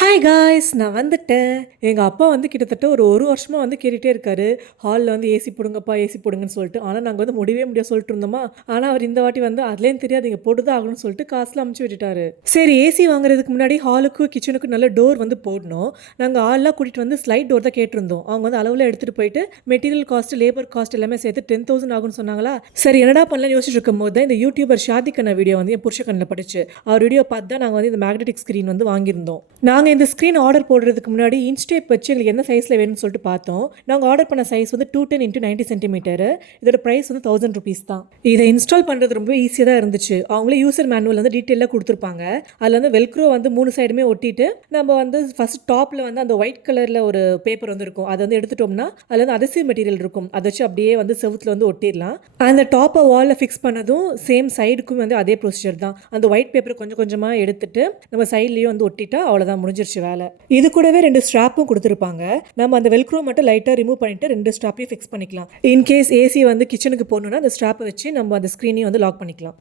Hi guys, நான் வந்துட்டேன். எங்கள் அப்பா வந்து கிட்டத்தட்ட ஒரு வருஷமாக வந்து கேட்டுகிட்டே இருக்காரு. ஹாலில் வந்து ஏசி போடுங்கப்பா, ஏசி போடுங்கன்னு சொல்லிட்டு. ஆனால் நாங்கள் வந்து முடியவே முடியாது சொல்லிட்டு இருந்தோமா. ஆனால் அவர் இந்த வாட்டி வந்து அதுலேயும் தெரியாது, இங்கே போட்டு தான் ஆகணும்னு சொல்லிட்டு காசுலாம் அமுச்சு விட்டுட்டாரு. சரி, ஏசி வாங்குறதுக்கு முன்னாடி ஹாலுக்கும் கிச்சனுக்கும் நல்ல டோர் வந்து போடணும். நாங்கள் ஆள்லாம் கூட்டிகிட்டு வந்து ஸ்லைட் டோர் தான் கேட்டிருந்தோம். அவங்க வந்து அளவில் எடுத்துகிட்டு போயிட்டு மெட்டீரியல் காஸ்ட், லேபர் காஸ்ட் எல்லாமே சேர்த்து 10,000 ஆகும்னு சொன்னாங்களா. சரி, என்னடா பண்ணலாம்னு யோசிச்சுட்டு இருக்கும் போது தான் இந்த யூடியூபர் ஷாதிக்கண்ணா வீடியோ வந்து என் புருஷ கண்ணில் படிச்சு. அவர் வீடியோ பார்த்து தான் நாங்கள் வந்து இந்த மேக்னெட்டிக் ஸ்க்ரீன் வந்து வாங்கியிருந்தோம். நாங்கள் இந்த ஸ்க்ரீன் ஆர்டர் போடுறதுக்கு முன்னாடி இன்ஸ்டேப் வச்சு எங்களுக்கு என்ன சைஸில் வேணும்னு சொல்லிட்டு பார்த்தோம். நாங்கள் ஆர்டர் பண்ண சைஸ் வந்து 210 × 90 சென்டிமீட்டர். இதோட ப்ரைஸ் வந்து 1000 ருபீஸ் தான். இதை இன்ஸ்டால் பண்ணுறது ரொம்ப ஈஸியாக தான் இருந்துச்சு. அவங்களே யூசர் மேனுவல் வந்து டீட்டெயிலாக கொடுத்துருப்பாங்க. அதில் வந்து வெல்க்ரோ வந்து 3 சைடுமே ஒட்டிட்டு நம்ம வந்து ஃபர்ஸ்ட் டாப்பில் வந்து அந்த ஒயிட் கலரில் ஒரு பேப்பர் வந்து இருக்கும். அதை வந்து எடுத்துட்டோம்னா அதில் வந்து அதசிவ் மெட்டீரியல் இருக்கும். அதை வச்சு அப்படியே வந்து செவுத்தில் வந்து ஒட்டிடலாம். அந்த டாப்பை வாலில் ஃபிக்ஸ் பண்ணதும் சேம் சைடுக்கும் வந்து அதே ப்ரொசீஜர் தான். அந்த ஒயிட் பேப்பரை கொஞ்சம் கொஞ்சமாக எடுத்துட்டு நம்ம சைட்லேயும் வந்து ஒட்டிட்டா அவ்வளோதான், முடிஞ்சிருச்சு வேலை. இது கூடவே 2 ஸ்ட்ராப்பும் கொடுத்துருப்பாங்க. நம்ம அந்த வெல்க்ரோ மட்டும் லைட்டாக ரிமூவ் பண்ணிட்டு 2 ஸ்ட்ராப்பையும் ஃபிக்ஸ் பண்ணிக்கலாம். இன்கேஸ் ஏசி வந்து கிச்சனுக்கு போகணுன்னா அந்த ஸ்ட்ராப்பை வச்சு நம்ம அந்த ஸ்க்ரீனையும் வந்து லாக் பண்ணிக்கலாம்.